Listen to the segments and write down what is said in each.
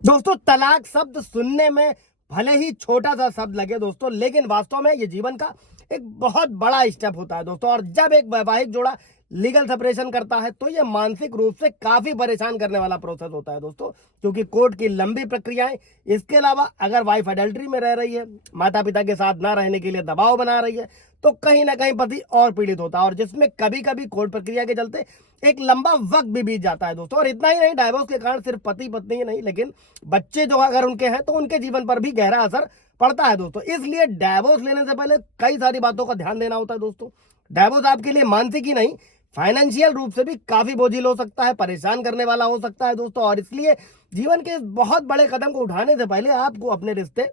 दोस्तों तलाक शब्द सुनने में भले ही छोटा सा शब्द लगे दोस्तों, लेकिन वास्तव में ये जीवन का एक बहुत बड़ा स्टेप होता है दोस्तों। और जब एक वैवाहिक जोड़ा लीगल सेपरेशन करता है तो ये मानसिक रूप से काफी परेशान करने वाला प्रोसेस होता है दोस्तों, क्योंकि कोर्ट की लंबी प्रक्रियाएं, इसके अलावा अगर वाइफ अडल्ट्री में रह रही है, माता पिता के साथ ना रहने के लिए दबाव बना रही है, तो कहीं ना कहीं पति और पीड़ित होता है, और जिसमें कभी कभी कोर्ट प्रक्रिया के चलते एक लंबा वक्त भी बीत जाता है दोस्तों। और इतना ही नहीं, डाइवोर्स के कारण सिर्फ पति पत्नी ही नहीं, लेकिन बच्चे जो अगर उनके हैं तो उनके जीवन पर भी गहरा असर पड़ता है दोस्तों। इसलिए डाइवोर्स लेने से पहले कई सारी बातों का ध्यान देना होता है दोस्तों। डाइवोर्स आपके लिए मानसिक ही नहीं, फाइनेंशियल रूप से भी काफी बोझिल हो सकता है, परेशान करने वाला हो सकता है दोस्तों। और इसलिए जीवन के इस बहुत बड़े कदम को उठाने से पहले आपको अपने रिश्ते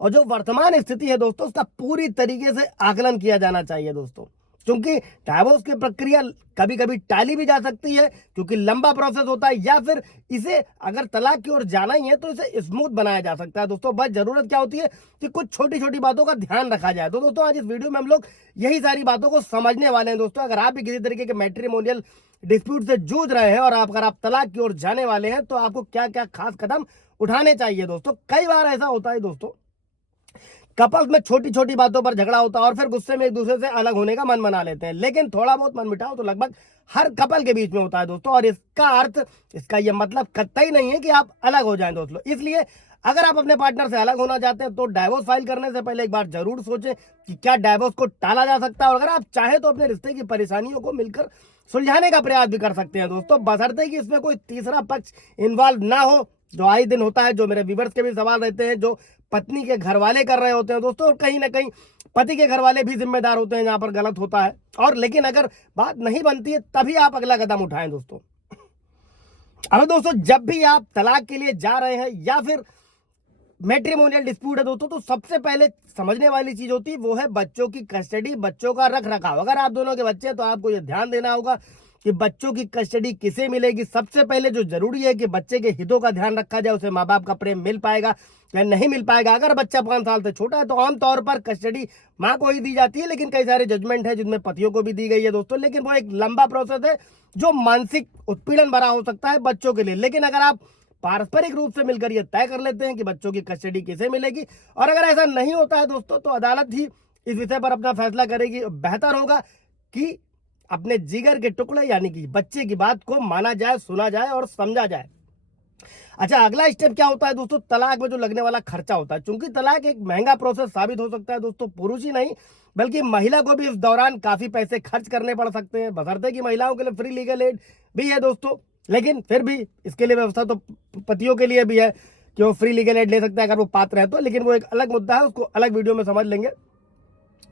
और जो वर्तमान स्थिति है दोस्तों, उसका पूरी तरीके से आकलन किया जाना चाहिए दोस्तों। क्योंकि डाइवोर्स की प्रक्रिया कभी कभी टाली भी जा सकती है, क्योंकि लंबा प्रोसेस होता है, या फिर इसे अगर तलाक की ओर जाना ही है तो इसे स्मूथ बनाया जा सकता है दोस्तों। बस जरूरत क्या होती है कि कुछ छोटी छोटी बातों का ध्यान रखा जाए। तो दोस्तों आज इस वीडियो में हम लोग यही सारी बातों को समझने वाले हैं दोस्तों। अगर आप भी किसी तरीके के मैट्रिमोनियल डिस्प्यूट से जूझ रहे हैं और अगर आप तलाक की ओर जाने वाले हैं तो आपको क्या क्या खास कदम उठाने चाहिए दोस्तों। कई बार ऐसा होता है दोस्तों, कपल्स में छोटी छोटी बातों पर झगड़ा होता है और फिर गुस्से में एक दूसरे से अलग होने का मन बना लेते हैं, लेकिन थोड़ा बहुत मन मिटाओ तो लगभग हर कपल के बीच में होता है दोस्तों। और इसका अर्थ, इसका यह मतलब कतई नहीं है कि आप अलग हो जाएं दोस्तों। इसलिए अगर आप अपने पार्टनर से अलग होना चाहते हैं तो डाइवोर्स फाइल करने से पहले एक बार जरूर सोचें कि क्या डाइवोर्स को टाला जा सकता है, और अगर आप चाहें तो अपने रिश्ते की परेशानियों को मिलकर सुलझाने का प्रयास भी कर सकते हैं दोस्तों, बशर्ते कि इसमें कोई तीसरा पक्ष इन्वॉल्व ना हो, जो आए दिन होता है। जो मेरे व्यूवर्स के भी सवाल रहते हैं, जो पत्नी के घर वाले कर रहे होते हैं दोस्तों, और कहीं ना कहीं पति के घर वाले भी जिम्मेदार होते हैं जहां पर गलत होता है। और लेकिन अगर बात नहीं बनती है तभी आप अगला कदम उठाएं दोस्तों। अब दोस्तों जब भी आप तलाक के लिए जा रहे हैं या फिर मैट्रिमोनियल डिस्प्यूट है दोस्तों, तो सबसे पहले समझने वाली चीज होती है वो है बच्चों की कस्टडी, बच्चों का रख रखाव। अगर आप दोनों के बच्चे हैं तो आपको ये ध्यान देना होगा कि बच्चों की कस्टडी किसे मिलेगी। सबसे पहले जो जरूरी है कि बच्चे के हितों का ध्यान रखा जाए, उसे माँ बाप का प्रेम मिल पाएगा या नहीं मिल पाएगा। अगर बच्चा 5 साल से छोटा है तो आमतौर पर कस्टडी माँ को ही दी जाती है, लेकिन कई सारे जजमेंट है जिनमें पतियों को भी दी गई है दोस्तों। लेकिन वो एक लंबा प्रोसेस है जो मानसिक उत्पीड़न भरा हो सकता है बच्चों के लिए। लेकिन अगर आप पारस्परिक रूप से मिलकर यह तय कर लेते हैं कि बच्चों की कस्टडी किसे मिलेगी, और अगर ऐसा नहीं होता है दोस्तों तो अदालत ही इस विषय पर अपना फैसला करेगी। बेहतर होगा कि अपने जिगर के टुकड़े यानी कि बच्चे की बात को माना जाए, सुना जाए और समझा जाए। अच्छा, अगला स्टेप क्या होता है दोस्तों, तलाक में जो लगने वाला खर्चा होता है। चूंकि तलाक एक महंगा प्रोसेस साबित हो सकता है दोस्तों, पुरुष ही नहीं बल्कि महिला को भी इस दौरान काफी पैसे खर्च करने पड़ सकते हैं, बशर्ते कि महिलाओं के लिए फ्री लीगल एड भी है दोस्तों। लेकिन फिर भी इसके लिए व्यवस्था तो पतियों के लिए भी है कि वो फ्री लीगल एड ले सकते हैं अगर वो पात्र है तो, लेकिन वो एक अलग मुद्दा है, उसको अलग वीडियो में समझ लेंगे।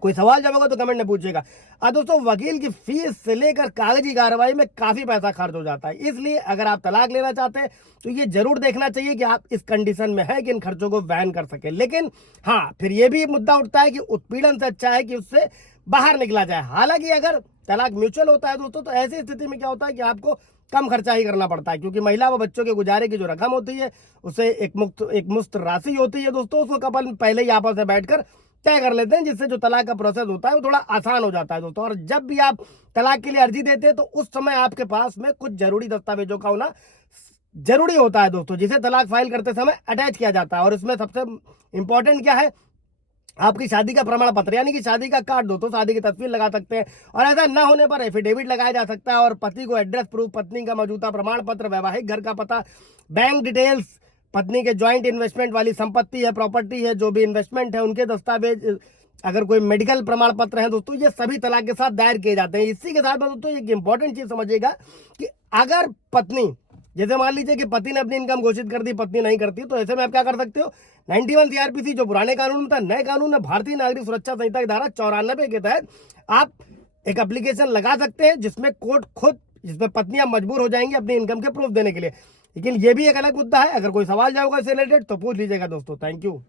कोई सवाल जब होगा तो कमेंट में पूछिएगा। दोस्तों वकील की फीस से लेकर कागजी कार्रवाई में काफी पैसा खर्च हो जाता है, इसलिए अगर आप तलाक लेना चाहते हैं तो ये जरूर देखना चाहिए कि आप इस कंडीशन में है कि इन खर्चों को वहन कर सके। लेकिन हाँ, फिर ये भी मुद्दा उठता है कि उत्पीड़न से अच्छा है कि उससे बाहर निकला जाए। हालांकि अगर तलाक म्यूचुअल होता है दोस्तों तो ऐसी स्थिति में क्या होता है कि आपको कम खर्चा ही करना पड़ता है, क्योंकि महिला व बच्चों के गुजारे की जो रकम होती है उसे एक मुश्त राशि होती है दोस्तों, उसको कपल पहले ही आपस में बैठकर तय कर लेते हैं, जिससे जो तलाक का प्रोसेस होता है वो थोड़ा आसान हो जाता है दोस्तों। और जब भी आप तलाक के लिए अर्जी देते हैं तो उस समय आपके पास में कुछ जरूरी दस्तावेजों का होना जरूरी होता है दोस्तों, जिसे तलाक फाइल करते समय अटैच किया जाता है। और इसमें सबसे इंपॉर्टेंट क्या है, आपकी शादी का प्रमाण पत्र यानी कि शादी का कार्ड दोस्तों, शादी की तस्वीर लगा सकते हैं, और ऐसा न होने पर एफिडेविट लगाया जा सकता है। और पति को एड्रेस प्रूफ, पत्नी का मौजूदा प्रमाण पत्र, वैवाहिक घर का पता, बैंक डिटेल्स, पत्नी के ज्वाइंट इन्वेस्टमेंट वाली संपत्ति है, प्रॉपर्टी है, जो भी इन्वेस्टमेंट है उनके दस्तावेज, अगर कोई मेडिकल प्रमाण पत्र है दोस्तों, ये सभी तलाक के साथ दायर किए जाते हैं। इसी के साथ दोस्तों एक इंपॉर्टेंट चीज समझिएगा कि अगर पत्नी, जैसे मान लीजिए कि पति ने अपनी इनकम घोषित कर दी, पत्नी नहीं करती, तो ऐसे में आप क्या कर सकते हो, 91 सीआरपीसी जो पुराने कानून था, नए कानून में भारतीय नागरिक सुरक्षा संहिता की धारा 94 के तहत आप एक एप्लीकेशन लगा सकते हैं, जिसमें कोर्ट खुद, जिसमें पत्नियां मजबूर हो जाएंगी अपनी इनकम के प्रूफ देने के लिए। लेकिन ये भी एक अलग मुद्दा है, अगर कोई सवाल जाएगा इससे रिलेटेड तो पूछ लीजिएगा दोस्तों। Thank you.